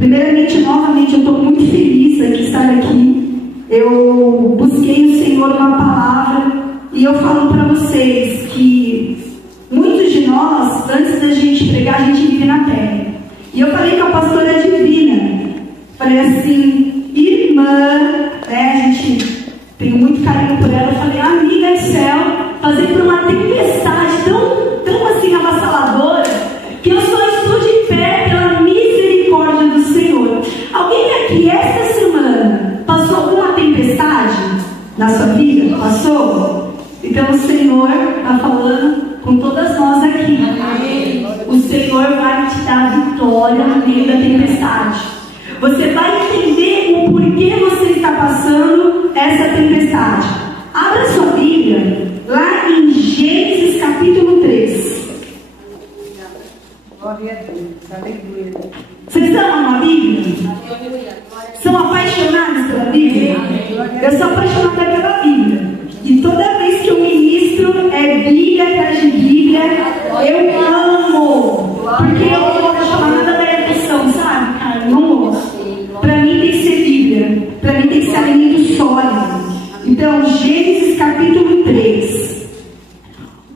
Primeiramente, novamente, eu estou muito feliz de estar aqui. Eu busquei o Senhor uma palavra e eu falo para vocês que muitos de nós, antes da gente pregar, a gente vive na terra. E eu falei com a pastora Divina, falei assim, irmã, a gente tem muito carinho por ela, eu falei, amiga do céu, fazer por uma tempestade tão assim avassaladora, que eu só estou de pé pela misericórdia do Senhor. Alguém aqui, esta semana, passou alguma tempestade na sua vida? Passou? Então o Senhor está falando com todas nós aqui. Amém. O Senhor vai te dar vitória no meio da tempestade. Você vai entender o porquê você está passando essa tempestade. Abra sua Bíblia lá em Gênesis capítulo 3. Glória a Deus, aleluia. Vocês amam a Bíblia? São apaixonados pela Bíblia? Eu sou apaixonada pela Bíblia. E toda vez que eu ministro, é Bíblia atrás de Bíblia. Eu amo. Porque eu não vou falar nada da emoção, sabe, cara? Eu não gosto. Para mim tem que ser Bíblia. Para mim tem que ser alimento sólido. Então, Gênesis capítulo 3.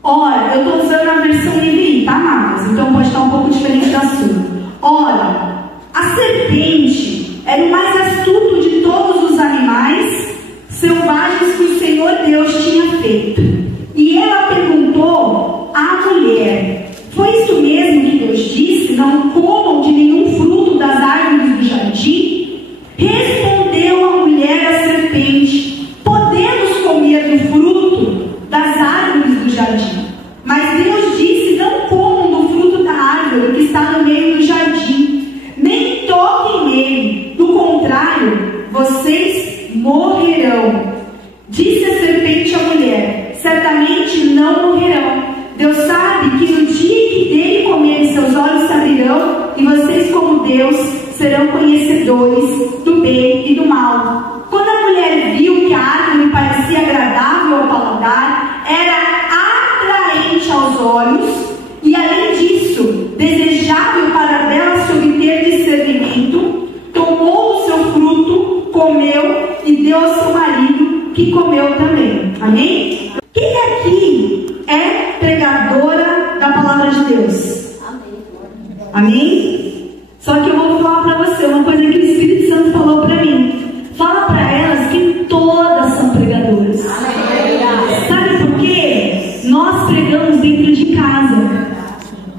Ora, eu estou usando a versão NVI, tá, amadas? Então pode estar um pouco diferente da sua. Ora, a serpente era o mais astuto de todos os animais selvagens que o Senhor Deus tinha feito. E ela perguntou à mulher: foi isso mesmo que Deus disse? Não comam de nenhum fruto das árvores do jardim? Respondeu a mulher à serpente: podemos comer do fruto das árvores do jardim. Mas Deus disse: não comam do fruto da árvore que está no meio do jardim, nem toquem nele, do contrário, vocês morrerão. Disse a serpente à mulher: certamente não morrerão. Deus sabe que no dia que dele comerem, seus olhos se abrirão, e vocês, como Deus, serão conhecedores do bem e do mal. Quando a mulher viu que a árvore parecia agradável ao paladar, era atraente aos olhos, e além disso, desejável para dela se obter discernimento, tomou o seu fruto, comeu e deu ao seu marido, que comeu também. Amém? Quem aqui é pregadora da palavra de Deus? Amém? Só que eu vou falar para você uma coisa que o Espírito Santo falou para mim. Fala para elas que todas são pregadoras. Sabe por quê? Nós pregamos dentro de casa.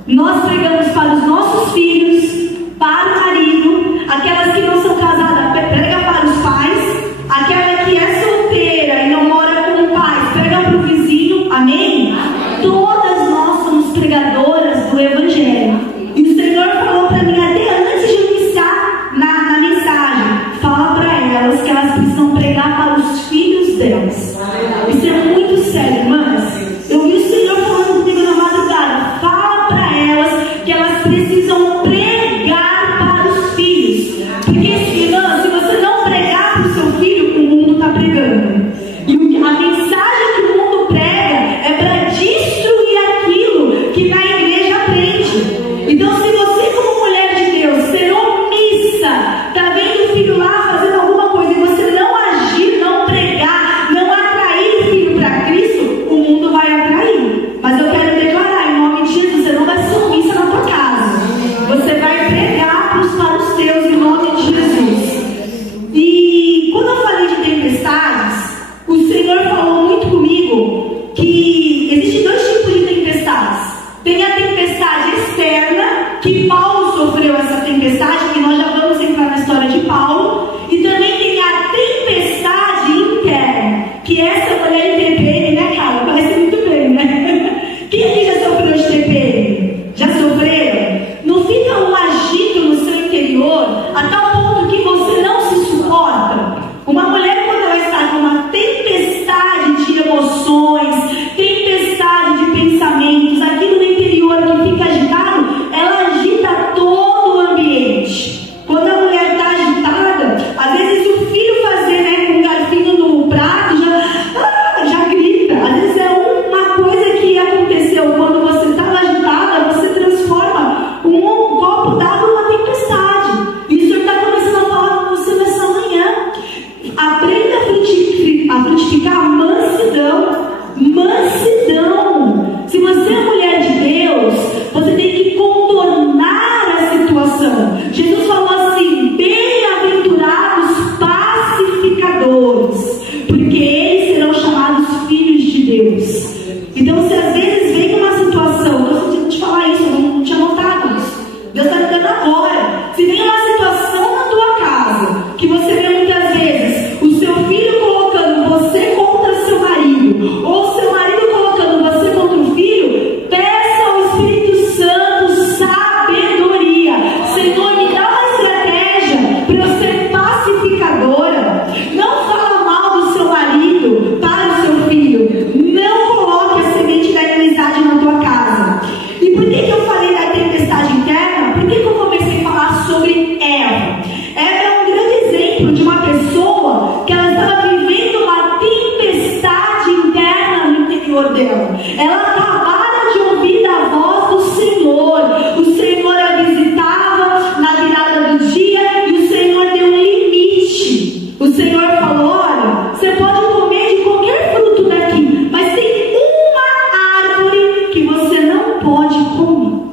Nós pregamos para os nossos filhos, para o marido, aquelas que não são casadas, prega para os pais, aquela que é solteira e não mora com o pai, prega para o vizinho. Amém? Todas nós somos pregadoras do Evangelho. E o Senhor falou para mim, até antes de iniciar na mensagem, fala para elas que elas precisam pregar para os filhos delas. Isso é muito sério, irmãs. Eu vi o Senhor falando comigo na madrugada. Fala para elas que elas precisam pregar Eva é um grande exemplo de uma pessoa que ela estava vivendo uma tempestade interna no interior dela. Ela acabara de ouvir a voz do Senhor. O Senhor a visitava na virada do dia e o Senhor deu um limite. O Senhor falou: olha, você pode comer de qualquer fruto daqui, mas tem uma árvore que você não pode comer.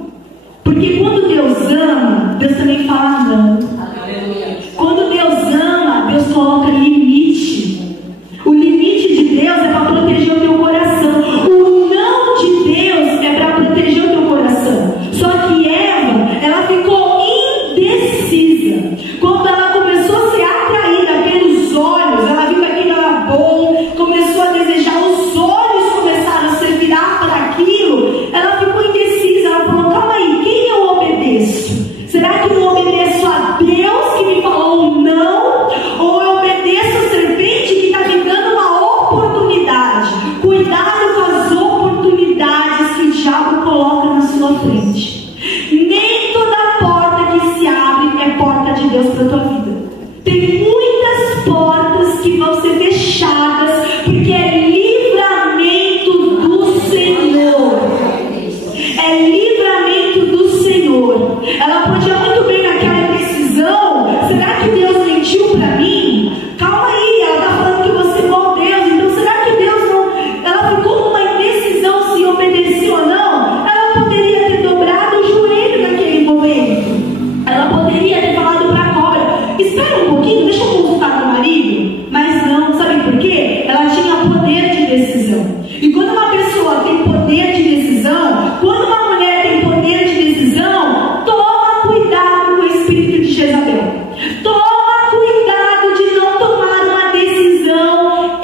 Porque quando Deus ama, Deus também fala não. Quando Deus ama, Deus coloca limite. O limite de Deus é para proteger o teu coração. O não de Deus é para proteger o teu coração. Só que Eva, ela ficou indecisa. Quando ela começou a ser atraída pelos olhos, ela viu que aquilo era bom, começou a desejar, os olhos começaram a se virar para aquilo. Ela ficou indecisa. Ela falou: calma aí, quem eu obedeço? Será que eu obedeço a Deus que me falou um não? Ou eu obedeço a serpente que está me dando uma oportunidade? Cuidado com as oportunidades que o diabo coloca na sua frente. Nem toda porta que se abre é porta de Deus para a tua vida. Tem muitas portas que vão ser fechadas porque é livramento do Senhor. É livramento do Senhor. Ela podia muito bem naquela decisão: será que Deus mentiu para mim? Calma aí, ela está falando que você igual Deus, então será que Deus não... Ela ficou numa indecisão se obedeceu ou não. Ela poderia ter dobrado o joelho naquele momento. Ela poderia ter falado para a cobra: espera um pouquinho, deixa eu consultar com o marido. Mas não, sabe por quê? Ela tinha poder de decisão. E quando uma pessoa tem poder de decisão, quando uma mulher tem poder de decisão, toma cuidado com o espírito de Jezabel. Toma cuidado de não tomar uma decisão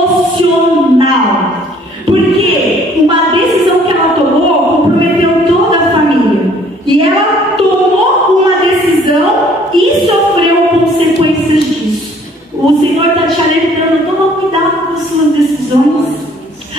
emocional. Porque uma decisão que ela tomou comprometeu toda a família. E ela tomou uma decisão e sofreu consequências disso. O Senhor está te alertando: toma cuidado com as suas decisões.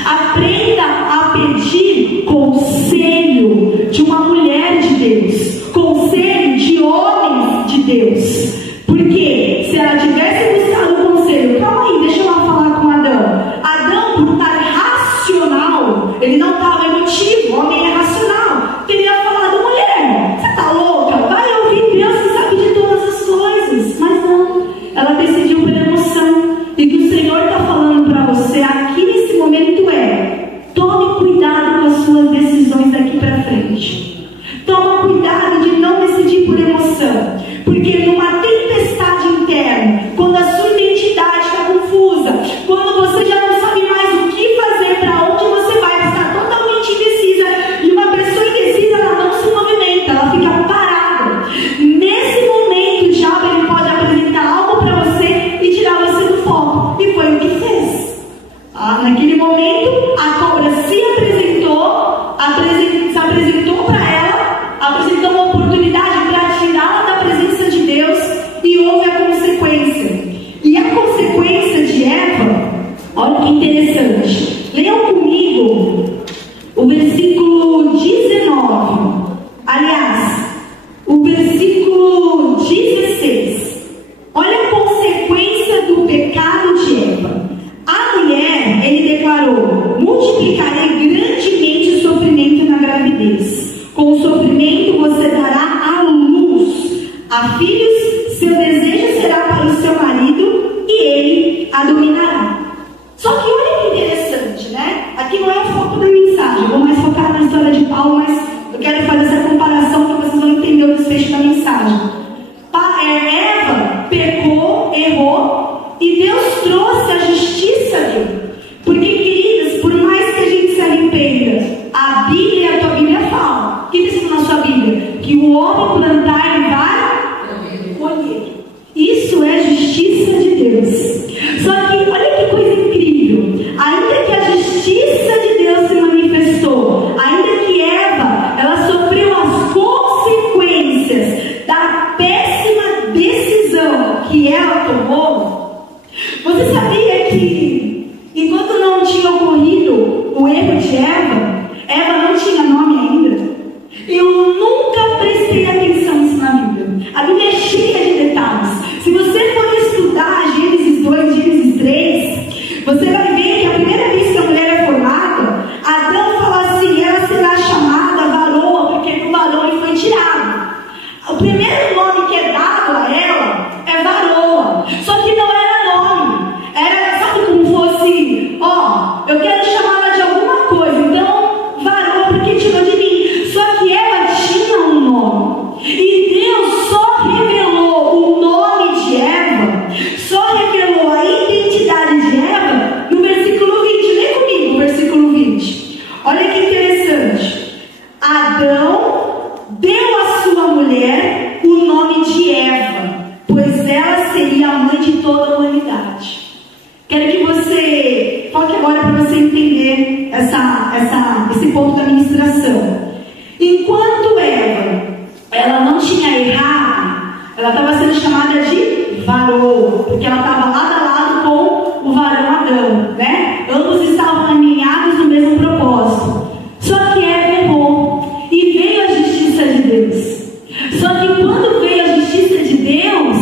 Aprenda a pedir conselho de uma mulher de Deus, conselho de homens de Deus. Porque se ela tivesse buscado o conselho, calma aí, deixa eu lá falar com Adão. Adão, por estar racional, ele não estava emotivo, o homem é racional, teria falado: mulher, você está louca? Vai ouvir Deus que sabe de todas as coisas. Mas não, ela decidiu pela emoção. E que o Senhor está falando para você aqui nesse momento é: tome cuidado com as suas decisões daqui para frente. Toma cuidado de não decidir por emoção. Porque numa tempestade interna, quando a sua identidade está confusa, quando você já não sabe mais o que fazer, para onde você vai, está totalmente indecisa, e uma pessoa indecisa, ela não se movimenta, ela fica parada. Nesse momento, o diabo ele pode apresentar algo para você e tirar você do foco. E foi o que fez. Naquele momento, a cobra se apresentou para ela, apresentou uma oportunidade para tirá-la da presença de Deus, e houve a consequência. E a consequência de Eva, olha que interessante. Leiam comigo o versículo 19. Aliás, o versículo 16. Olha a consequência do pecado de Eva. A mulher, ele declarou: multiplicarei grandemente o sofrimento na gravidez. Com o sofrimento você dará à luz a filhos, seu desejo será para o seu marido e ele a dominará. Só que olha que interessante, né? Aqui não é o foco da mensagem, eu vou mais focar na história de Paulo, mas eu quero fazer essa comparação para vocês vão entender o desfecho da mensagem. Eva pecou, errou, e Deus trouxe a justiça dele. Porque, queridas, por mais que a gente se arrependa, a Bíblia, a tua Bíblia fala, o que diz na sua Bíblia? Que o homem plantar e vai colher. Isso é justiça de Deus. Só que olha que coisa incrível. Ainda que a justiça de Deus se manifestou, ainda que Eva, ela sofreu as consequências da péssima decisão que ela tomou. Você sabia que enquanto não tinha ocorrido o erro de Eva, Eva não tinha nome ainda? Eu nunca prestei atenção nisso na Bíblia. A Bíblia é cheia de chamado a ela é varoa. Só que não era nome. Era, sabe como fosse, ó, eu quero chamá-la de alguma coisa, então varoa porque tirou de mim. Só que ela tinha um nome. E Deus só revelou o nome de Eva, só revelou a identidade de Eva no versículo 20. Lê comigo o versículo 20. Olha que interessante. Adão deu à sua mulher o nome de Eva, pois ela seria a mãe de toda a humanidade. Quero que você toque agora para você entender esse ponto da ministração. Enquanto ela não tinha errado, ela estava sendo chamada de varoa, porque ela estava lado a lado com o varão Adão, né? Ambos estavam alinhados no mesmo propósito. Só que Eva errou e veio a justiça de Deus. Só que quando veio a justiça de Deus,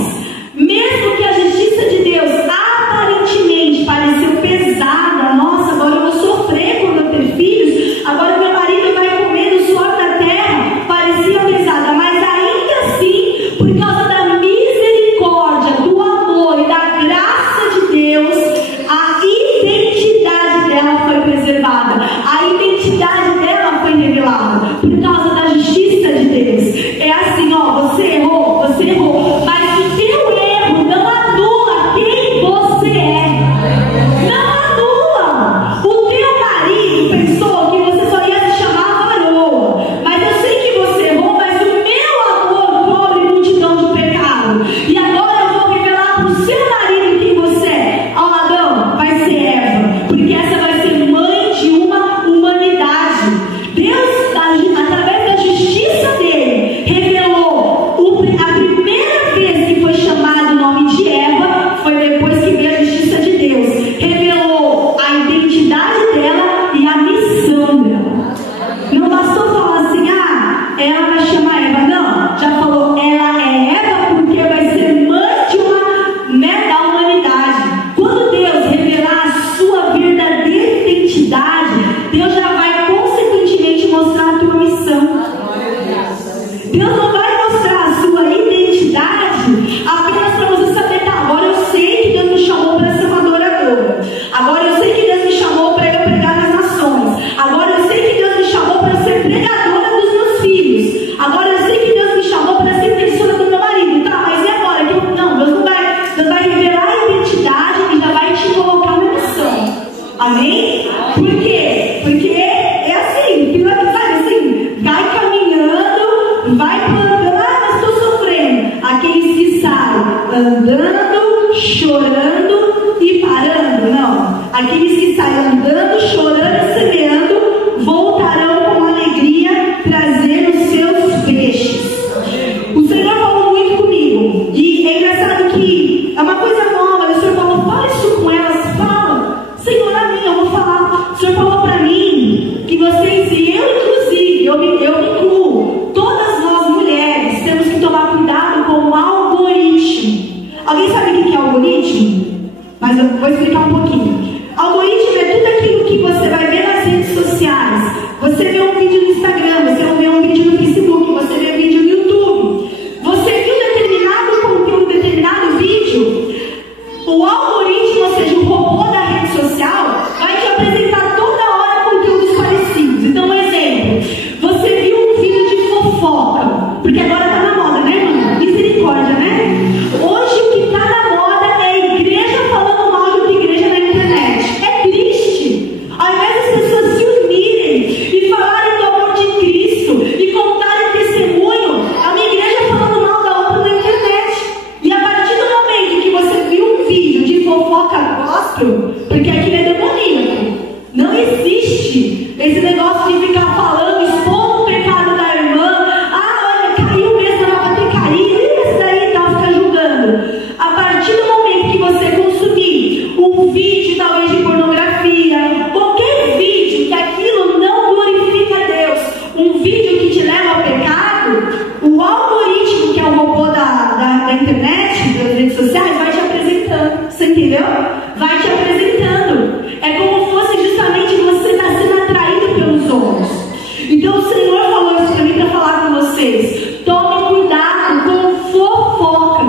mesmo que a justiça de Deus aparentemente pareceu pesada, nossa, agora eu vou sofrer quando eu ter filhos, agora meu marido vai comer do suor da terra, parecia pesada, mas ainda assim, por causa da misericórdia, do amor e da graça de Deus, a identidade dela foi preservada, a identidade dela foi revelada, por causa da justiça de Deus. É assim, ó, você errou, mas o teu erro não anula quem você é. Não anula. O teu marido pensou que você só ia se chamar varoa, mas eu sei que você errou, mas o meu amor cobre multidão de pecado. E agora eu vou revelar para o seu marido quem você é. Ó, Adão, vai ser Eva, porque essa vai ser mãe de uma humanidade. Deus, através da justiça dele, revelou a primeira vez que foi chamado o nome de Eva, foi depois que veio a justiça de Deus. Revelou a identidade dela e a missão dela. Não bastou falar assim, ela vai chamar Eva, não. Já falou, ela é Eva porque vai ser mãe de da humanidade. Quando Deus revelar a sua verdadeira identidade, Deus já vai consequentemente mostrar a tua missão. Deus não vai mostrar a sua identidade apenas para você saber, tá, agora eu sei que Deus me chamou para ser uma adoradora. Agora eu sei que Deus me chamou para eu pregar nas nações. Agora eu sei que Deus me chamou para ser pregadora dos meus filhos. Agora eu sei que Deus me chamou para ser defensora do meu marido. Tá, mas e agora? Não, Deus vai revelar a identidade e já vai te colocar na missão. Amém? Por quê? Porque é assim, sabe assim, vai caminhando, vai plantando, mas estou sofrendo. Aqueles que saem andando, chorando e parando, não. Aqueles que saem andando, chorando e semeando, voltarão com alegria trazer os seus feixes. O Senhor falou muito comigo, e é engraçado que é uma coisa nova. O Senhor falou, fala isso com elas, fala. Senhor, a mim, eu vou falar. O Senhor falou para mim que vocês, e eu inclusive, eu me incluo, todas nós mulheres temos que tomar cuidado com o algoritmo. Alguém sabe o que é algoritmo? Mas eu vou explicar um pouquinho. Algoritmo é tudo aquilo que você vai ver nas redes sociais. Você vê um vídeo no Instagram, você vê um vídeo no Facebook, você vê um vídeo no YouTube. Você viu determinado conteúdo, determinado vídeo, o algoritmo, ou seja, o robô da rede social, vai te apresentar toda hora conteúdos parecidos. Então, um exemplo, você viu um vídeo de fofoca, porque agora tá na moda, né, mano? Misericórdia, né? Hoje o que tá na moda é a igreja falando mal de outra igreja na internet. É triste. Ao invés das pessoas se unirem e falarem do amor de Cristo e contarem testemunho, a minha igreja falando mal da outra na internet. E a partir do momento que você viu um vídeo de fofoca gospel, porque aquilo é demoníaco, não existe esse negócio de ficar falando, expondo o pecado da irmã. Olha, caiu mesmo, ela vai ter caído, e esse daí tal, fica julgando. A partir do momento que você consumir um vídeo, talvez de pornografia, qualquer vídeo que aquilo não glorifica a Deus, um vídeo que te leva ao pecado, o algoritmo, que é o robô da internet, das redes sociais, vai te apresentando. Você entendeu? Vai te apresentando. É como fosse justamente você estar sendo atraído pelos homens. Então o Senhor falou isso para mim, para falar com vocês. Tome cuidado com fofocas.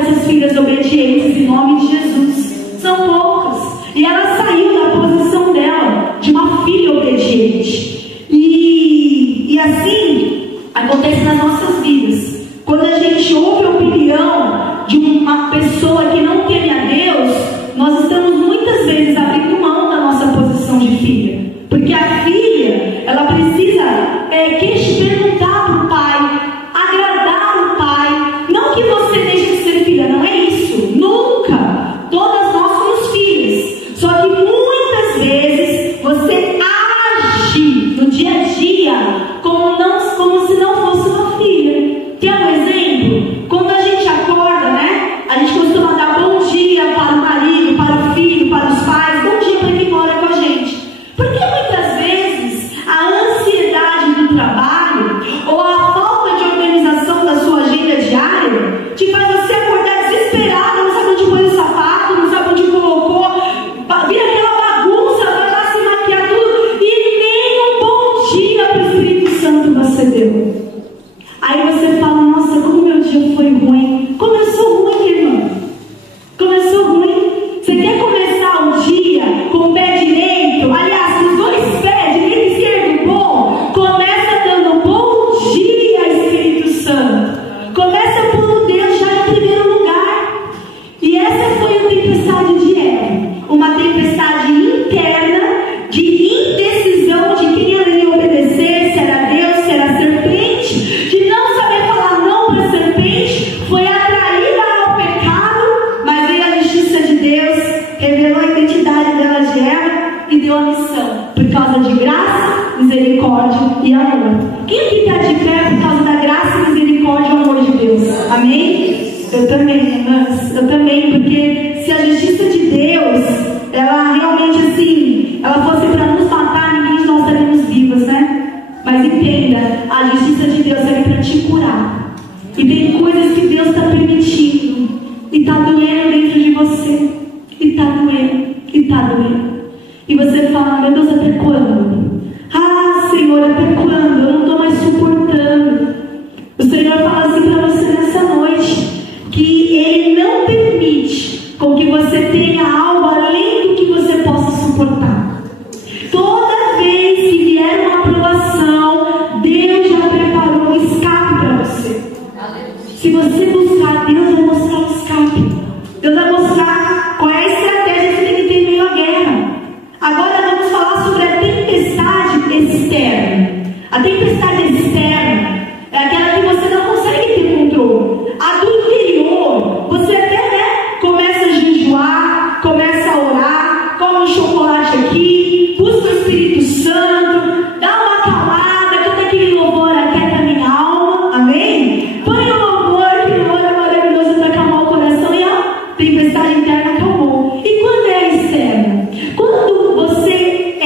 dessas filhas obedientes em nome de Jesus. São poucas. E ela saiu da posição dela, de uma filha obediente. E assim acontece nas nossas vidas. Quando a gente ouve a opinião de uma pessoa que não teme a Deus, nós estamos muitas vezes abrindo mão da nossa posição de filha. Porque a filha, ela precisa perguntar para o pai, agradar o pai. Não que você deixe de ser filha, não é isso. Nunca. Todas nós somos filhas. Só que muitas vezes você age no dia a dia como se não fosse uma filha. Quer um exemplo? Quando a gente acorda, né? A gente costuma dar bom dia para o marido, para o filho, para os pais. Bom dia para quem mora com a gente. Porque muitas vezes a ansiedade do trabalho ou a falta de organização da sua agenda diária te faz você acordar desesperado, não sabe onde pôs o sapato, não sabe onde colocou, vira aquela bagunça, vai lá se maquiar tudo e nem um bom dia para o Espírito Santo você deu. Aí você fala, nossa, como meu dia foi ruim. Começou ruim, irmã. Começou ruim. Você quer começar o dia com o pé direito? Aliás, com os dois pés, direito e esquerdo bom. Começa dando bom dia, Espírito Santo. Começa por Deus já em primeiro lugar. E essa foi a tempestade de Eva. Uma tempestade interna de indecisão de quem ela ia obedecer, se era Deus, se era serpente, de não saber falar não para a serpente, foi atraída ao pecado, mas veio a justiça de Deus, revelou a identidade dela de Eva e deu a missão, por causa de graça, misericórdia e amor. Quem aqui está de pé por causa da graça, misericórdia e amor de Deus? Amém? Eu também, irmãs, eu também, porque se a justiça de Deus, ela realmente assim, ela fosse para nos matar, ninguém de nós estaremos vivos, né? Mas entenda, a justiça de Deus é para te curar. E tem coisas que Deus está permitindo, e está doendo dentro de você, e está doendo, e está doendo. E você fala, meu Deus, até quando? Ah, Senhor, até quando? Eu não estou mais suportando. O Senhor fala assim para você nessa noite, que Ele não permite com que você tenha algo além do que você possa suportar. Toda vez que vier uma aprovação, Deus já preparou um escape para você. Se você buscar, Deus vai mostrar o escape. Deus vai mostrar qual é a estratégia que você tem que ter em meio à guerra. Agora vamos falar sobre a tempestade externa. A tempestade externa é aquela que você não consegue ter controle. A do interior, você até começa a jejuar, começa a orar, come um chocolate aqui, busca o Espírito Santo, dá uma acalmada, canta aquele louvor, aquieta a minha alma, amém? Põe o louvor, que louvor é maravilhoso para acalmar o coração e a tempestade interna acalmou. E quando é a externa? Quando você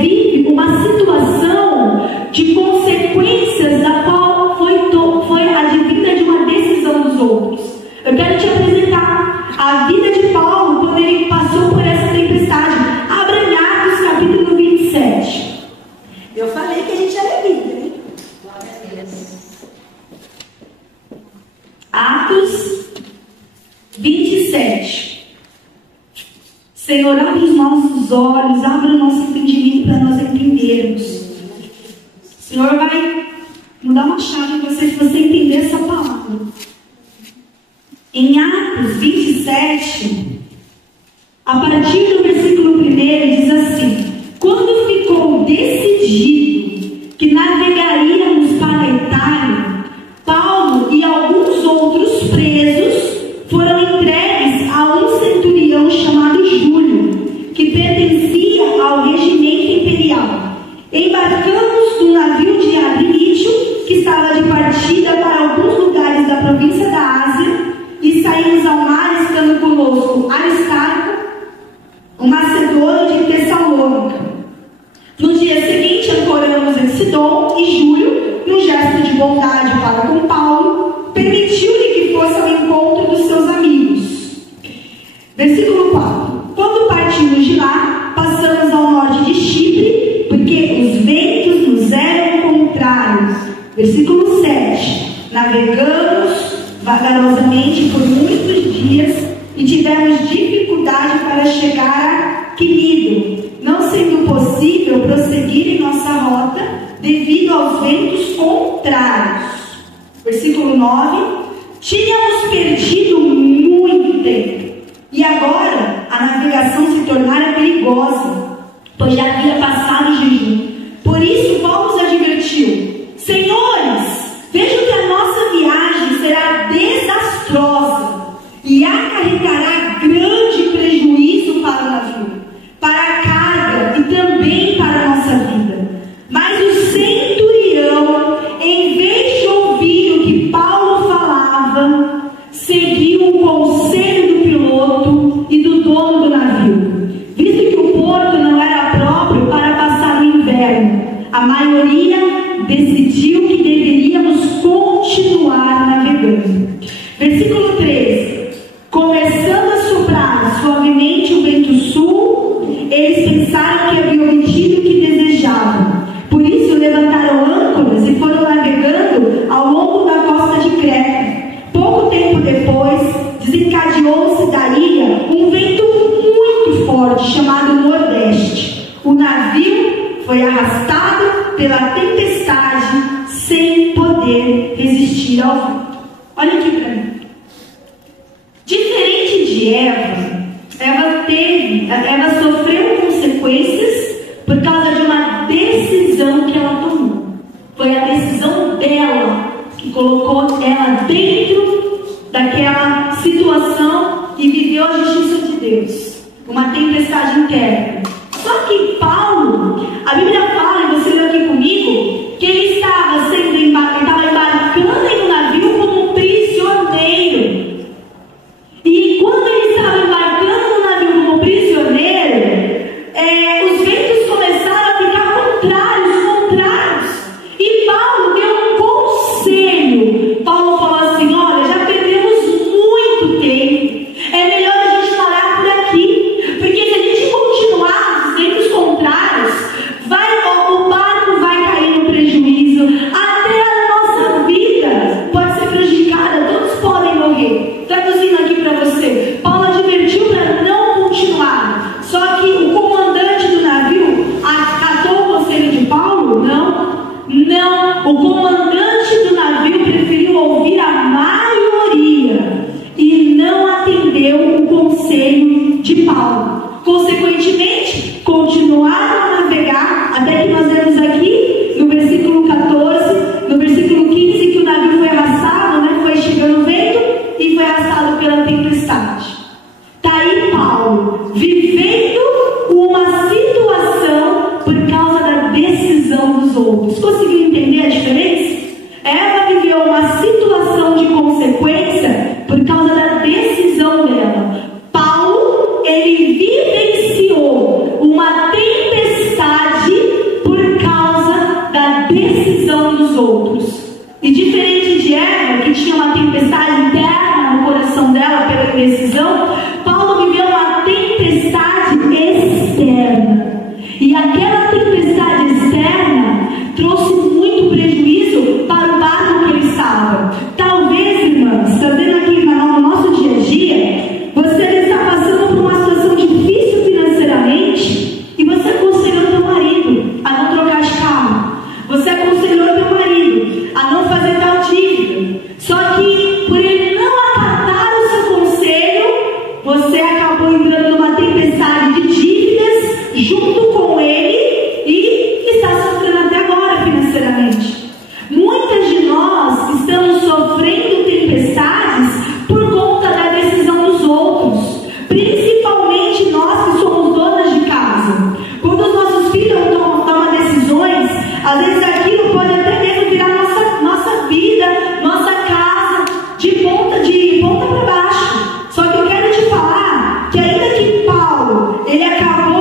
vive uma situação de consequências da qual foi advinda de uma decisão dos outros. Eu quero te apresentar a vida de Paulo quando ele passou por essa tempestade. Abra em Atos capítulo 27. Eu falei que a gente era vida, hein? Atos 27. Senhor, abre os nossos olhos, abre o nosso entendimento para nós entendermos. O Senhor vai mudar uma chave em você se você entender essa palavra. Em Atos 27, a partir do versículo 1, diz assim: quando ficou decidido que navegaríamos para a Itália, Paulo e alguns outros presos foram entregues a um centurião chamado Júlio, que pertencia ao regimento imperial. Embarcamos num navio de Adrício, que estava de partida para alguns lugares da província da Ásia, e saímos ao mar, estando conosco Aristarco, um macedônio de Tessalônica. No dia seguinte, ancoramos em Sidom, e Júlio, num gesto de bondade para com Paulo, permitiu-lhe que fosse ao encontro dos seus amigos. Versículo 4. Quando partimos de lá, passamos ao norte de Chipre, porque os ventos nos eram contrários. Versículo 7. Navegamos vagarosamente por muitos dias e tivemos dificuldade para chegar a Quinido, não sendo possível prosseguir em nossa rota devido aos ventos contrários. Versículo 9: tínhamos perdido muito tempo e agora a navegação se tornara perigosa, pois já havia passado o jejum. Por isso Paulo nos advertiu: senhores, vejo que a nossa viagem será desastrosa e acarretará grande prejuízo para o navio, para a carga e também para a nossa vida. Mas o centurião, em vez de ouvir o que Paulo falava, seguiu o conselho do piloto e do dono do navio. Visto que o porto não era próprio para passar o inverno, a maioria decidiu que deveríamos continuar navegando. Versículo 13: começando a soprar suavemente o vento sul, eles pensaram que haviam obtido o que desejavam. Por isso levantaram âncoras e foram navegando ao longo da costa de Creta. Pouco tempo depois, desencadeou-se da ilha um vento muito forte chamado Nordeste. O navio foi arrastado pela tempestade sem poder resistir ao vento. Olha aqui para mim. Diferente de Eva sofreu consequências por causa de uma decisão que ela tomou. Foi a decisão dela que colocou ela dentro daquela situação e viveu a justiça de Deus, uma tempestade interna. Só que Paulo, a Bíblia fala, e você leu aqui comigo, que ele estava embarcando em um navio como um prisioneiro. E quando ele estava embarcando no navio como prisioneiro, os ventos começaram a ficar contrários. E Paulo deu um conselho. Paulo falou assim: olha, já perdemos muito tempo, é melhor a gente parar por aqui, porque se a gente continuar os ventos contrários, o barco vai cair no prejuízo, até a nossa vida pode ser prejudicada, todos podem morrer. Traduzindo aqui para você, Paulo advertiu para não continuar. Só que o comandante do navio acatou o conselho de Paulo? Não. O comandante do navio preferiu ouvir a maioria e não atendeu o conselho de Paulo. Consequentemente, continuaram a navegar até que nós vemos aqui no versículo 14, no versículo 15, que o navio foi arrastado, foi chegando o vento e foi arrastado pela tempestade. Está aí Paulo vivendo uma situação por causa da decisão dos outros. Conseguiu entender a diferença? Ela viveu uma situação de consequência por causa da decisão dela. Paulo, ele vivenciou uma tempestade por causa da decisão dos outros. E diferente de Eva, que tinha uma tempestade interna no coração dela pela indecisão, Paulo viveu uma tempestade externa. E aquela tempestade externa trouxe muito prejuízo para o barco que ele estava. Talvez, irmãs, trazendo aqui no nosso dia a dia, você está passando por uma situação difícil financeiramente e você aconselhou teu marido a não trocar de carro. Você aconselhou teu marido a não fazer tal dívida. Só que por ele não acatar o seu conselho, você acabou entrando numa tempestade de dívidas junto com ele e está sofrendo até agora financeiramente. Muitas de nós estamos sofrendo tempestades por conta da decisão dos outros, principalmente nós que somos donas de casa. Quando os nossos filhos tomam decisões, às vezes aquilo pode até mesmo virar nossa vida, nossa casa, de ponta para baixo. Só que eu quero te falar que ainda que Paulo, ele acabou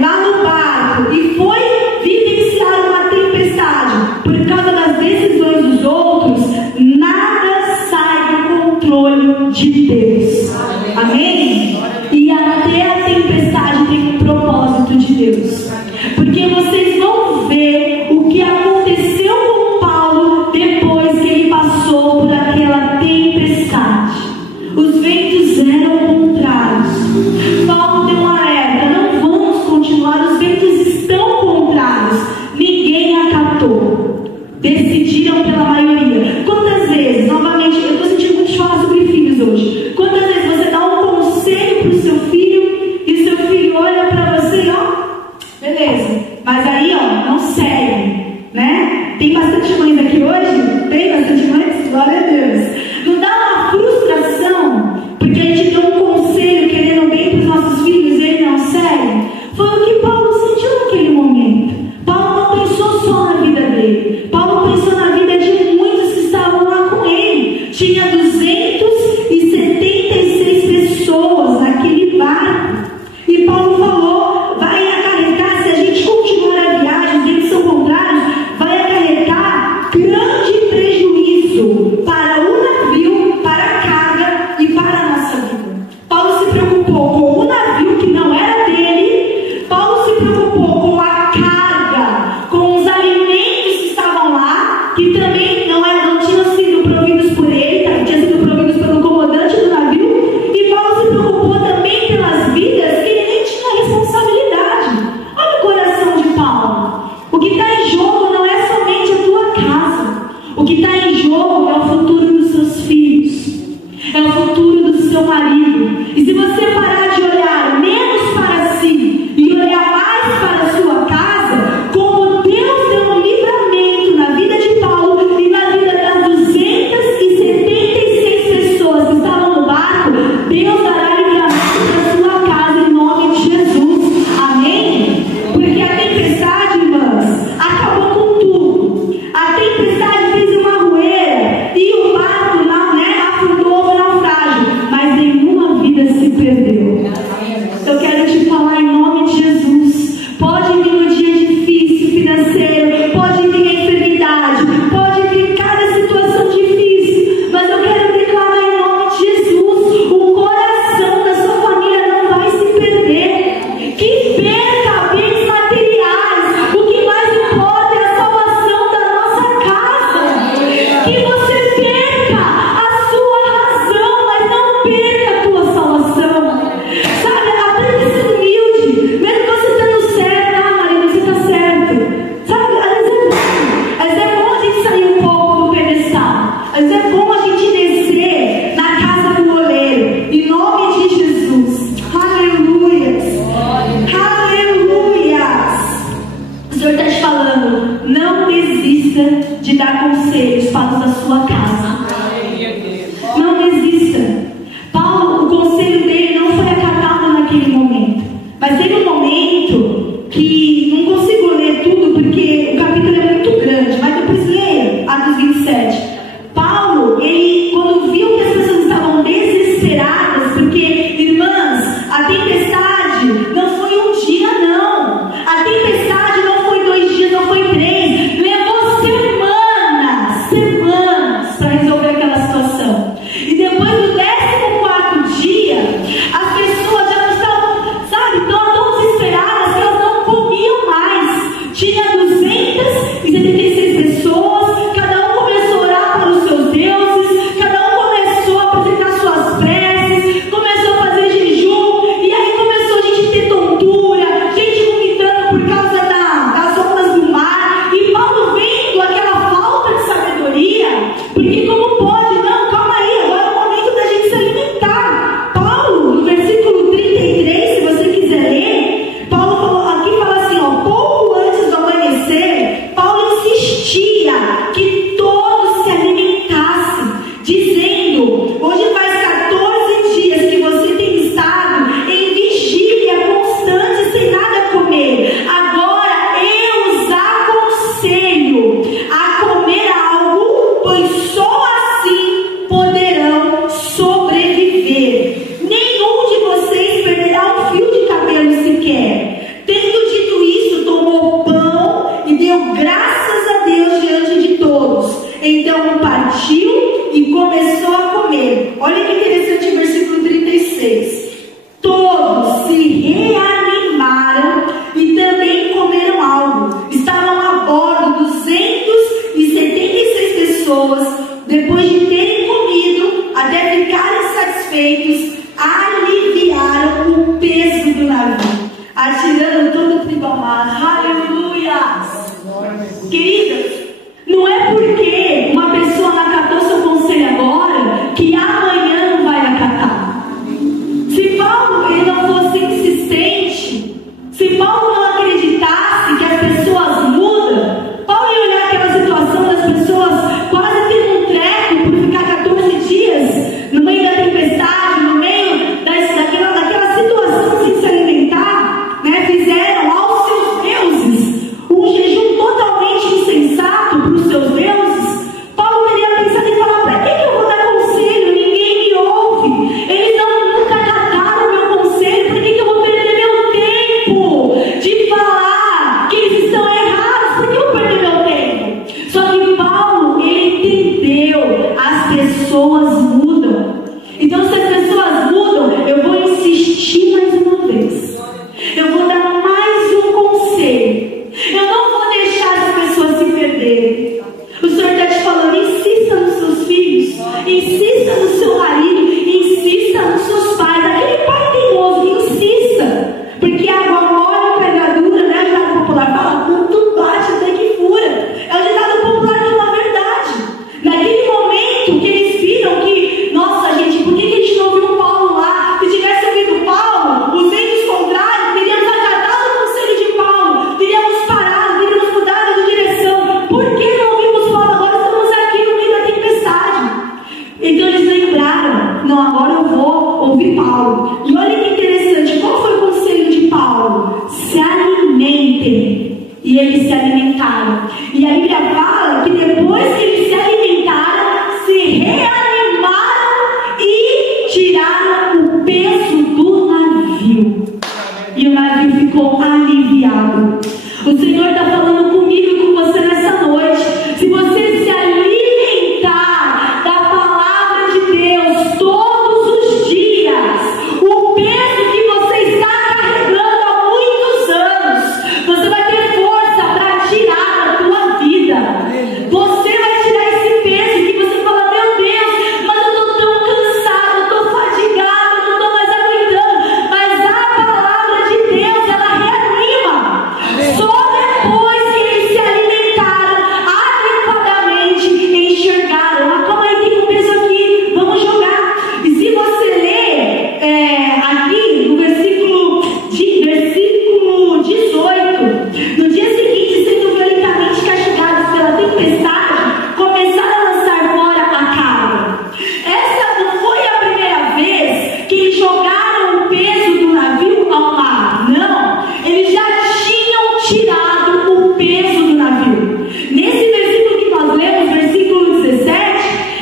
lá no barco e foi vivenciar uma tempestade por causa das decisões dos outros, nada sai do controle de Deus. Amém? E até a tempestade tem um propósito de Deus. Porque vocês vão ver o que aconteceu com Paulo depois que ele passou por aquela tempestade. Tinha 276 pessoas naquele barco. E Paulo falou, vai acarretar, se a gente continuar a viagem, os ventos são contrários, vai acarretar grande prejuízo para o navio, para a carga e para a nossa vida. Paulo se preocupou com o navio que não era dele, Paulo se preocupou com a carga, com os alimentos que estavam lá, que também não tinham sido providos por ele, tinham sido providos pelo comandante do navio, e Paulo se preocupou também pelas vidas que ele nem tinha responsabilidade. Olha o coração de Paulo. O que está em jogo não é somente a tua casa, o que está em jogo é o futuro dos seus filhos, é o futuro do seu marido. E se você parar de olhar menos para si e olhar mais para a sua casa, como Deus deu um livramento na vida de Paulo e na vida das 276 pessoas que estavam no barco, Deus dará livramento para a sua casa em nome de Jesus. Amém? Porque a tempestade, irmãs, acabou com tudo. A tempestade fez uma rueira e o barco afundou no naufrágio, mas nenhuma vida se perdeu. Eu quero te falar em nome de Jesus. Pode vir um dia difícil financeiro, pode vir a enfermidade, pode vir cada situação difícil, mas eu quero declarar em nome de Jesus, o coração da sua família não vai se perder. Que perca bens materiais, o que mais importa é a salvação da nossa casa. Que você perca a sua razão, mas não perca a tua salvação. Sabe, aprende a ser humilde, mesmo que você estando certo, marido, você está certo. Sabe, às vezes é bom a gente sair um pouco do pedestal, às vezes é bom a gente descer na casa do oleiro, em nome de Jesus. Aleluias, aleluias. O Senhor está te falando, não desista de dar conselhos para os da sua casa. Não desista. Paulo, o conselho dele não foi acatado naquele momento, mas teve um momento que não consigo ler tudo porque o capítulo é muito grande, mas depois leia Atos 27. Paulo, ele quando viu que as pessoas estavam desesperadas, porque, irmãs, a tempestade não foi um dia, não. A tempestade não foi 2 dias, não foi 3. Levou semanas para resolver aquela situação. E depois do 14º dia, as pessoas já não estavam, sabe, tão desesperadas que elas não comiam mais. Tinha 276 pessoas, cada um começou a orar para os seus deuses, cada um começou a apresentar suas preces, começou a fazer jejum, e aí começou a gente ter tontura, gente vomitando por causa das ondas do mar, e Paulo vendo aquela falta de sabedoria, porque como pode? Não, calma aí, agora é o momento da gente se alimentar. Paulo, no versículo 33, se você quiser ler, Paulo aqui fala assim, pouco antes do amanhecer, Paulo insistia que todos se alimentassem, dizendo, hoje faz 14 dias que você tem estado em vigília constante sem nada comer. Agora eu os aconselho a comer algo, pois só assim poderão sobreviver. Nenhum de vocês perderá um fio de cabelo sequer. Tendo dito isso, tomou pão e deu graças a Deus diante de todos. Então partiu e começou a comer. Olha que interessante o versículo 36. Todos se reanimaram e também comeram algo. Estavam a bordo 276 pessoas. Depois de terem comido, até ficarem satisfeitos, aliviaram o peso do navio, atirando todo o trigo ao mar. Aleluia! Queridas, não é porque uma pessoa não acatou seu conselho agora que amanhã não vai acatar. Se Paulo ele não fosse insistente, se Paulo não acreditasse que as pessoas mudam, Paulo ia olhar aquela situação das pessoas quase tendo um treco por ficar 14 dias no meio da tempestade, no meio daquela situação sem se alimentar, né? Fizeram aos seus deuses um jejum totalmente insensato. Paulo. E olha que interessante, qual foi o conselho de Paulo? Se alimentem. E eles se alimentaram. E a Bíblia fala que depois que eles se alimentaram, se reanimaram e tiraram o peso do navio. E o navio ficou aliviado. O Senhor está falando comigo e com você nessa noite. Se você se alimentar da palavra de Deus todos os dias, o peso que você está carregando há muitos anos, você vai ter força para tirar da tua vida. Você vai tirar esse peso que você fala: meu Deus, mas eu estou tão cansado, eu estou fadigado, eu não estou mais aguentando. Mas a palavra de Deus, ela reanima. Só depois que eles se alimentaram adequadamente, enxergaram. Ah, calma aí, tem um peso aqui, vamos jogar. E se você ler aqui no versículo 18, no dia seguinte, sendo violentamente castigados pela tempestade, começaram a lançar fora a carga. Essa não foi a primeira vez que eles jogaram o peso do navio ao mar. Não, eles já tinham tirado o peso do navio. Nesse versículo que nós lemos, versículo 17,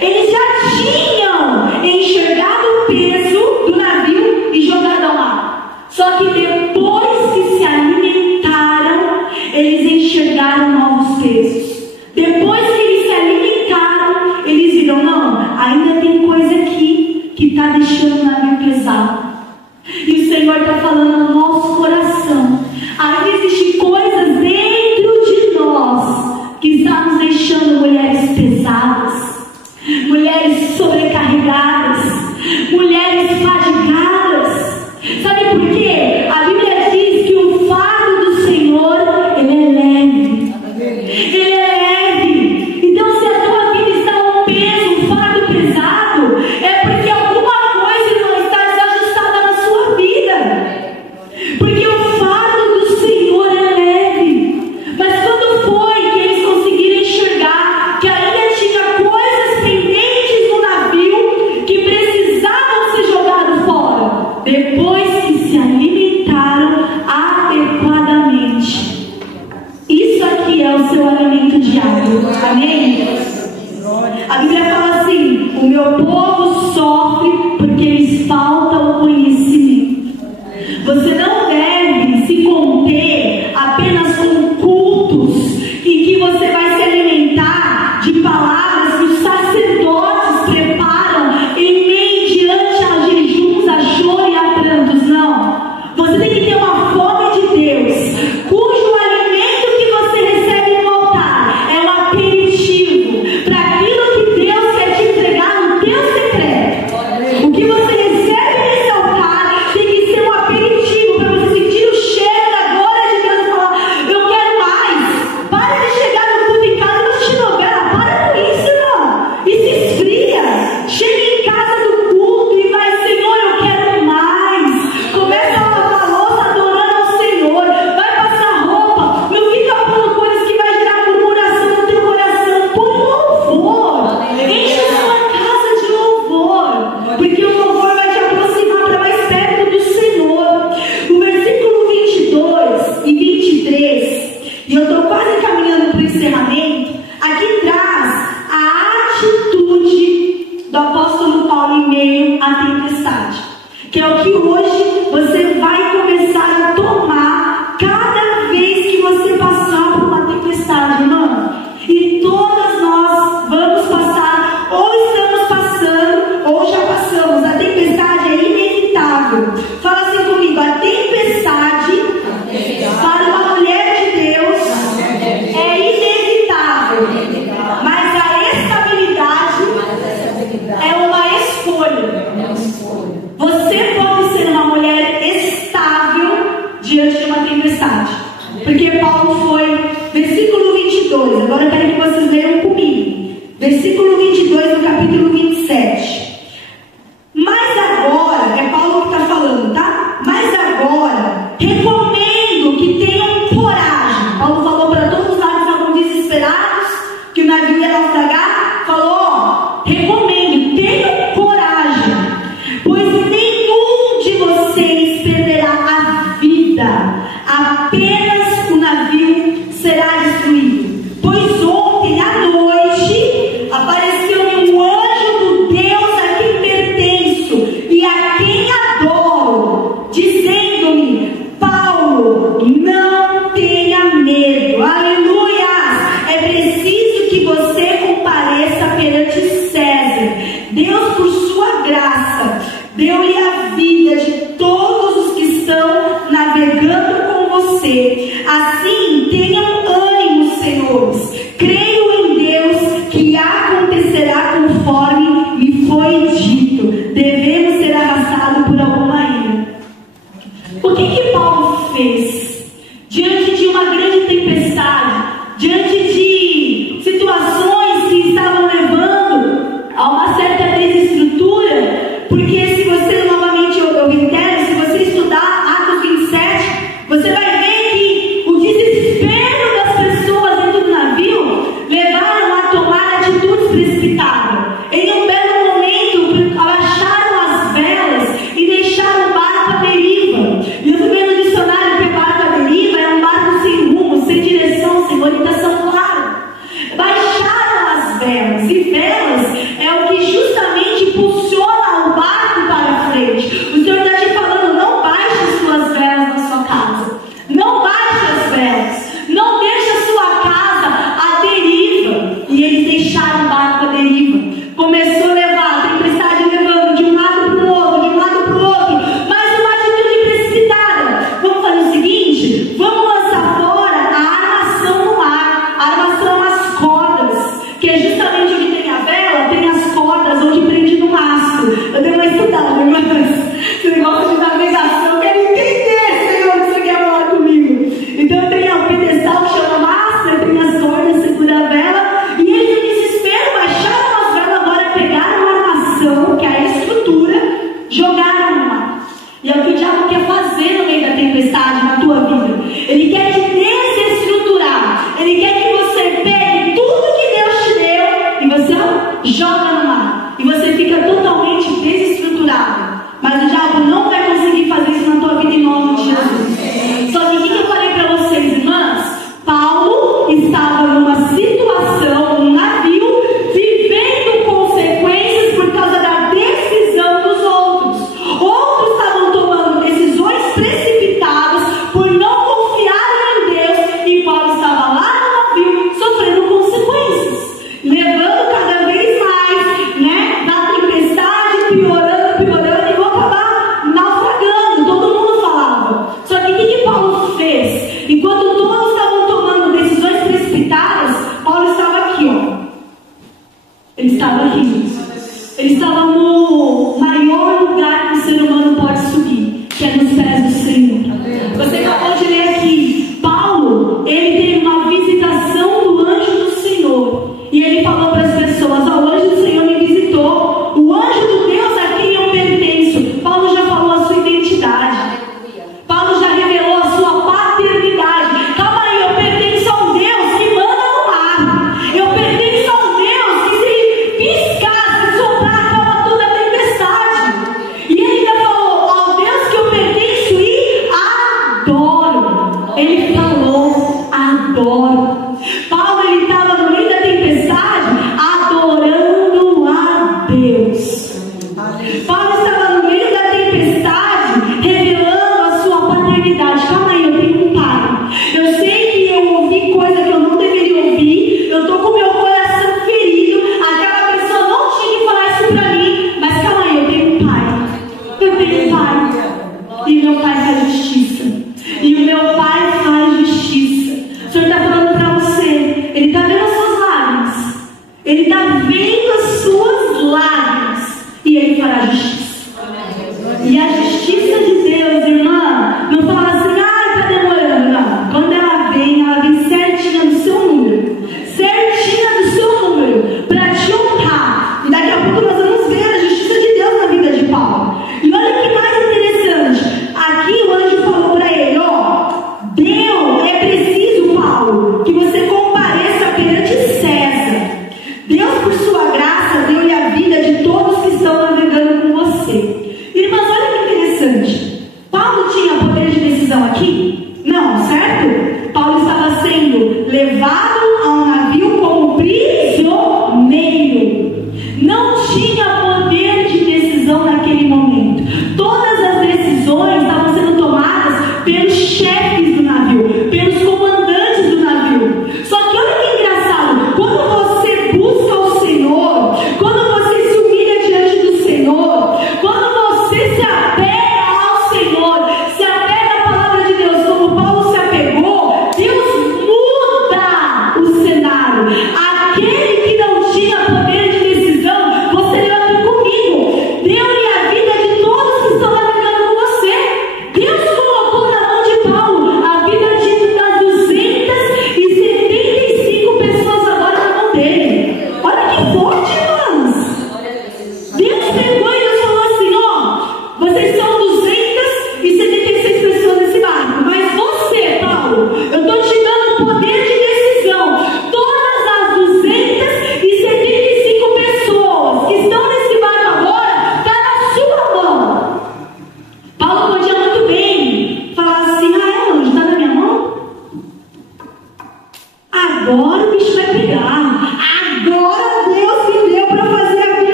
eles já tinham enxergado o peso do navio e jogado ao mar. Só que depois que se alimentaram, eles enxergaram novos pesos. Depois que eles se alimentaram, eles viram: não, ainda tem coisa aqui que está deixando o navio pesado. E o Senhor está falando no nosso coração. Ainda existem coisas dentro de nós que está nos deixando mulheres pesadas, mulheres sobrecarregadas, mulheres fadigadas. Sabe por quê? A Bíblia diz que o fardo do Senhor, ele é leve. Ele é leve. Então, se a tua vida está um peso, um fardo pesado, é porque alguma coisa não está desajustada na sua vida. Porque o fardo do Senhor é leve. Mas quando foi que eles conseguiram enxergar que ainda tinha coisas pendentes no navio que precisavam ser jogadas fora? Depois que se alimentaram adequadamente. Isso aqui é o seu alimento diário. Amém? A Bíblia fala assim: o meu povo sofre porque lhes falta o conhecimento. Você não deve se conter apenas com cultos em que você vai se alimentar de palavras que os sacerdotes preparam em meio diante a jejuns, a choro e a prantos. Não. Você tem que ter uma fome de Deus, cujo alimento que você recebe no altar é um aperitivo para aquilo que Deus quer te entregar no teu secreto. O que você recebe nesse altar tem que ser um aperitivo para você sentir o cheiro da glória de Deus e falar: eu quero mais. Para de chegar no culto em casa e assistir novela. Para com isso, irmão. E se esfria. Chega em casa do culto e vai: Senhor, eu quero mais. Começa a lavar a louça adorando ao Senhor. Vai passar roupa. Não fica pondo coisas que vai gerar murmuração no teu coração. Põe louvor. Enche a sua casa de louvor. Porque o louvor vai te aproximar para mais perto do Senhor. O versículo 22 e 23, e eu estou quase caminhando para o encerramento, aqui traz a atitude do apóstolo Paulo em meio à tempestade, que é o que hoje você vai começar a tomar cada vez que você passar por uma tempestade, irmão. E todas nós vamos passar, ou estamos passando, ou já passamos. A tempestade é inevitável. Fala assim comigo: a tempestade para uma mulher de Deus é inevitável, mas a estabilidade é uma escolha. Você pode ser uma mulher por sua graça, deu-lhe a vida de todos os que estão navegando com você. Assim, tenham ânimo, senhores. Creio em Deus que acontecerá conforme me foi dito. Devemos ser arrastados por alguma ilha. O que Paulo fez? Diante de uma grande tempestade, diante de situações que estavam levando a uma certa desestrutura, porque se você, novamente eu reitero, se você estudar Atos 27, você vai ver que o desespero das pessoas dentro do navio levaram a tomar atitudes precipitadas. Em um belo momento, abaixaram as velas e deixaram o barco à deriva. E eu fui ver no dicionário que o barco à deriva é um barco sem rumo, sem direção, sem orientação clara. Baixaram as velas, e velas é o que justamente impulsiona o barco para frente. O Senhor está te falando: não baixe as suas velas na sua casa, não baixe as velas, não deixe a sua casa à deriva. E eles deixaram o barco à deriva. Começou a levar, a tempestade levando de um lado para o outro, de um lado para o outro, mas uma atitude precipitada. Vamos fazer o seguinte: vamos lançar fora a armação no mar. A armação, as cordas, que é justamente onde tem a vela, tem as cordas onde prende no mastro. Eu dei uma estudada, mas esse negócio de navegação, eu quero entender, Senhor, o que você quer falar comigo. Então tem o pedestal que chama mastro, tem as cordas, segura a vela, e eles no desespero baixaram as velas, agora pegaram a armação, que é a estrutura, jogaram no mar. E é o que o diabo quer fazer no meio da tempestade na tua vida. Ele quer te desestruturar. Ele quer que você pegue tudo que Deus te deu e você joga no mar. E você fica totalmente desestruturado. Mas o diabo não vai conseguir fazer isso na tua vida em nome de Jesus. Só que o que eu falei para vocês, irmãs? Paulo estava numa situação, num navio, vivendo consequências por causa da decisão dos outros. Outros estavam tomando decisões precipitadas por não confiarem em Deus, e Paulo estava lá no navio sofrendo consequências, levando cada vez mais, né, na tempestade, piorando, piorando, e vou acabar naufragando. Todo mundo falava. Só que o que Paulo fez? Enquanto todos estavam tomando decisões precipitadas, Paulo estava aqui, ó. Ele estava rindo. Ele estava no maior lugar que o ser humano pode subir, que é nos pés do Senhor. Você acabou de ler aqui. Paulo, ele teve uma visitação do anjo do Senhor. E ele falou para as pessoas: ó, o anjo do Senhor me visitou. O anjo do Deus a quem eu pertenço. Paulo já falou a sua identidade. Paulo já revelou a sua paternidade. Calma aí, eu pertenço ao Deus que manda no mar. Eu pertenço ao Deus que, se piscar, se soprar, acaba toda a tempestade. E ele ainda falou: ao Deus que eu pertenço e adoro.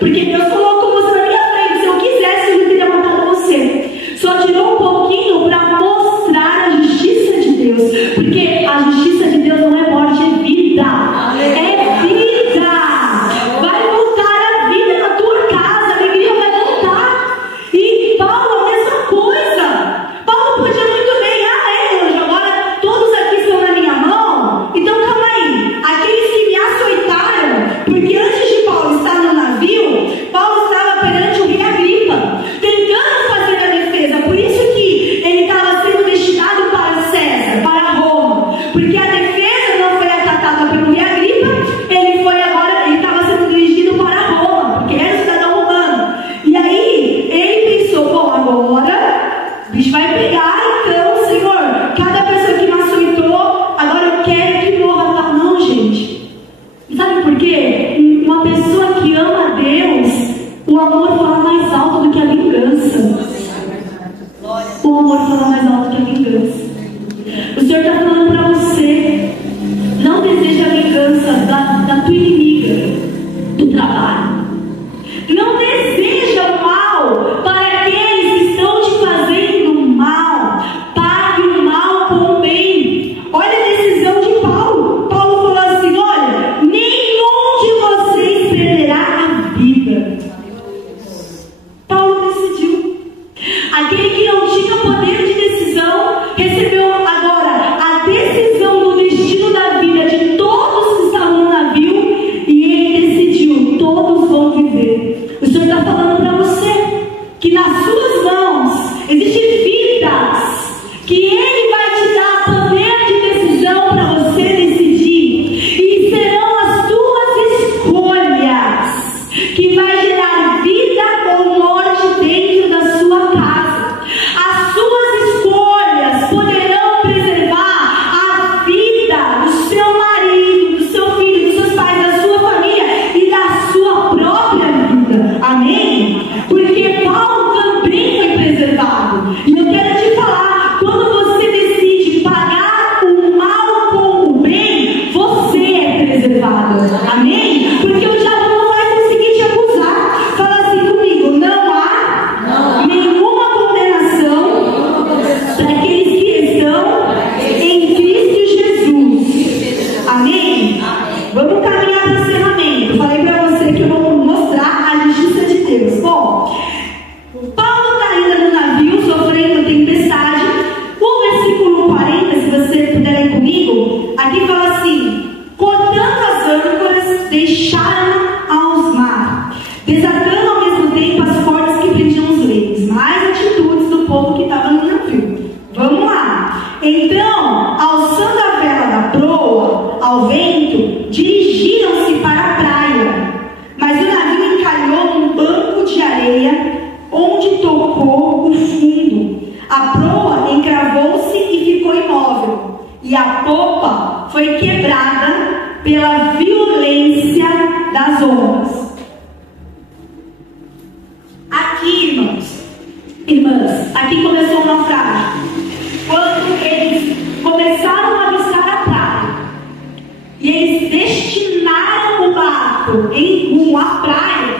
Porque Deus colocou você na minha frente. Se eu quisesse, eu não teria matado você. Só tirou um pouquinho para mostrar a justiça de Deus. Porque a justiça de Deus não é morte, é vida. É vida. Vai voltar a vida na tua casa. A alegria vai voltar. E Paulo, a mesma coisa. Paulo podia muito bem, anjo, agora todos aqui estão na minha mão. Então calma aí. Aqueles que me açoitaram, porque antes de Paulo estar no navio, Paulo estava perante o rei Agripa, tentando fazer a defesa. Por isso que ele estava sendo destinado para César, para Roma, porque a defesa não foi acatada pelo rei Agripa. Ele estava sendo dirigido para Roma, porque era cidadão romano. E aí ele pensou: bom, agora o bicho vai pegar. Então, Senhor, cada pessoa que me açoitou, agora eu quero que morra. Não, gente, sabe por quê? Uma pessoa que ama a Deus, o amor fala mais alto do que a vingança. O amor fala mais alto que a vingança. O Senhor está falando para você: não deseja a vingança da tua inimiga do trabalho. Não deseja o mal para aqueles que estão te fazendo mal. Pague o mal com o bem. Olha a decisão de Paulo. Paulo falou assim: olha, nenhum de vocês perderá a vida. Paulo decidiu. Aquele que não tinha poder de decisão recebeu agora a decisão do destino da vida de todos que estavam no navio, e ele decidiu: todos vão viver. O Senhor está falando para você que nas suas mãos existem vidas que Ele vai te dar poder de decisão para você decidir, e serão as tuas escolhas que vai gerar vida ou morte dentro da sua casa. As suas escolhas poderão preservar a vida do seu marido, do seu filho, dos seus pais, da sua família e da sua própria vida. Amém? Porque Paulo também foi preservado. E eu quero te falar: quando você decide pagar o mal com o bem, você é preservado. Amém? Porque o diabo não vai conseguir te acusar. Fala assim comigo: não há nenhuma condenação para aqueles que estão em Cristo Jesus. Amém? Vamos caminhar para o encerramento. Falei para você que eu vou mostrar a justiça de Deus. Bom, Paulo está ainda no navio, sofrendo tempestade. O versículo 40, se você puder ler comigo, aqui fala assim: cortando as âncoras, deixaram aos mar, desatando ao mesmo tempo as cordas que prendiam os leis. Mais atitudes do povo que estava no navio. Vamos lá. Então, alçando a vela da proa ao vento, dirigiram-se para a praia. Mas o navio encalhou num banco de areia, onde tocou o fundo. A proa encravou-se e ficou imóvel, e a popa foi quebrada pela violência das ondas. Aqui, irmãs, aqui começou o naufrágio. Quando eles começaram a avistar a praia, e eles destinaram o barco em rumo à praia,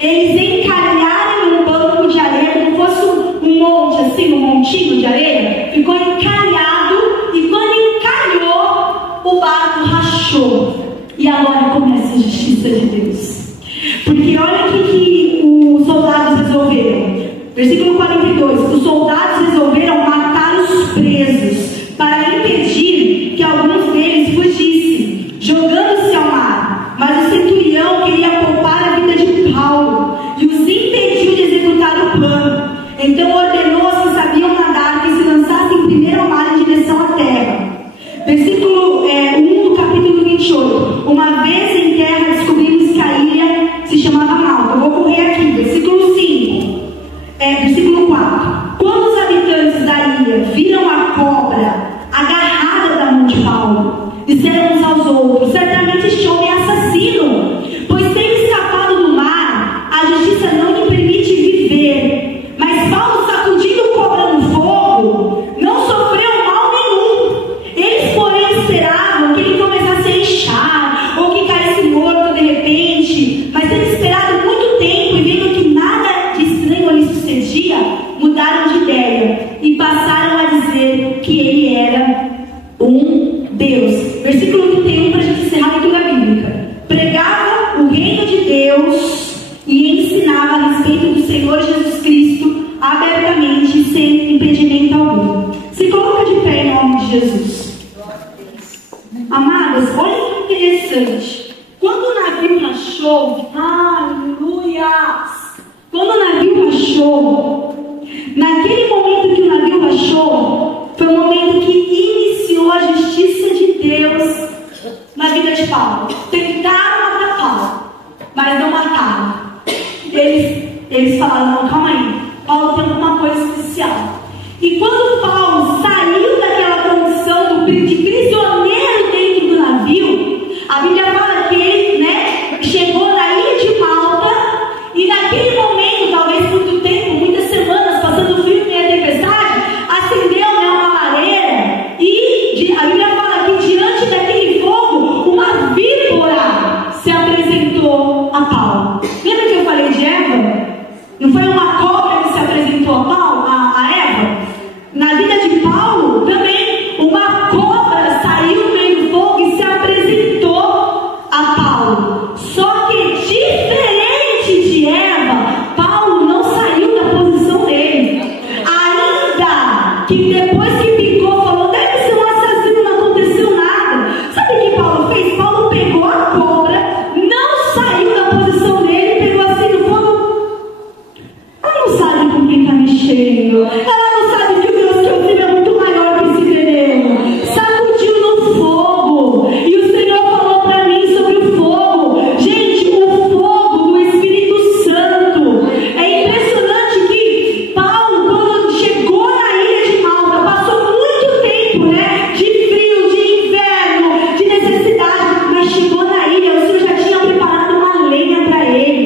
eles encalharam em um banco de areia, como fosse um monte, assim, um montinho de areia, ficou encalhado, e quando encalhou, o barco rachou. E agora começa a justiça de Deus. Porque olha o que os soldados resolveram. Versículo 42: os soldados resolveram matar os presos para impedir que alguns deles fugissem, jogando-se ao mar. Mas o centurião queria poupar a vida de Paulo e os impediu de executar o plano. Então ordenou aos que sabiam nadar que se lançassem primeiro ao mar em direção à terra. Versículo 1 do capítulo 28. Uma vez em terra descobrimos que a ilha se chamava Malta. Eu vou correr aqui. Versículo 5. Versículo 4. Quando os habitantes da ilha viram a cobra agarrada da mão de Paulo, disseram uns aos outros: certamente este homem é assassino, pois tendo escapado do mar, a justiça não lhe permite viver. Mas Paulo, sacudindo cobra no fogo, não sofreu mal nenhum. Eles, porém, esperavam que ele começasse a inchar ou que caísse morto de repente, mas tendo esperado muito tempo, respeito do Senhor Jesus Cristo abertamente, sem impedimento algum. Se coloca de pé em nome de Jesus. Amadas, olha que interessante. Quando o navio rachou, aleluia! Quando o navio rachou, naquele momento que o navio rachou, foi o momento que iniciou a justiça de Deus na vida de Paulo. Tentaram matar Paulo, mas não mataram. Eles falaram, não, calma aí, Paulo tem alguma coisa especial. E quando Paulo saiu daquela condição de prisioneiro dentro do navio, a Bíblia fala que ele, chegou na ilha de Malta, e naquele momento, talvez muito tempo, muitas semanas, passando frio e a tempestade, acendeu uma lareira, e a Bíblia fala que diante daquele fogo, uma víbora se apresentou a Paulo. Lembra que eu falei de Eva? Não foi uma cobra que se apresentou a Paulo, a Eva? Na vida de Paulo, também, uma cobra saiu no meio do fogo e se apresentou a Paulo. Só que, diferente de Eva, Paulo não saiu da posição dele. Ainda que depois que picou, falou, deve ser um assassino, não aconteceu nada. Sabe o que Paulo fez? Paulo pegou a cobra, não saiu da posição dele, pegou assim no fogo. Ela não sabe com quem está mexendo. Ela não sabe que o Deus que eu sirvo é muito maior que esse veneno. Sacudiu no fogo. E o Senhor falou para mim sobre o fogo. Gente, o fogo do Espírito Santo. É impressionante que Paulo, quando chegou na ilha de Malta, passou muito tempo, de frio, de inverno, de necessidade, mas chegou na ilha, o Senhor já tinha preparado uma lenha para ele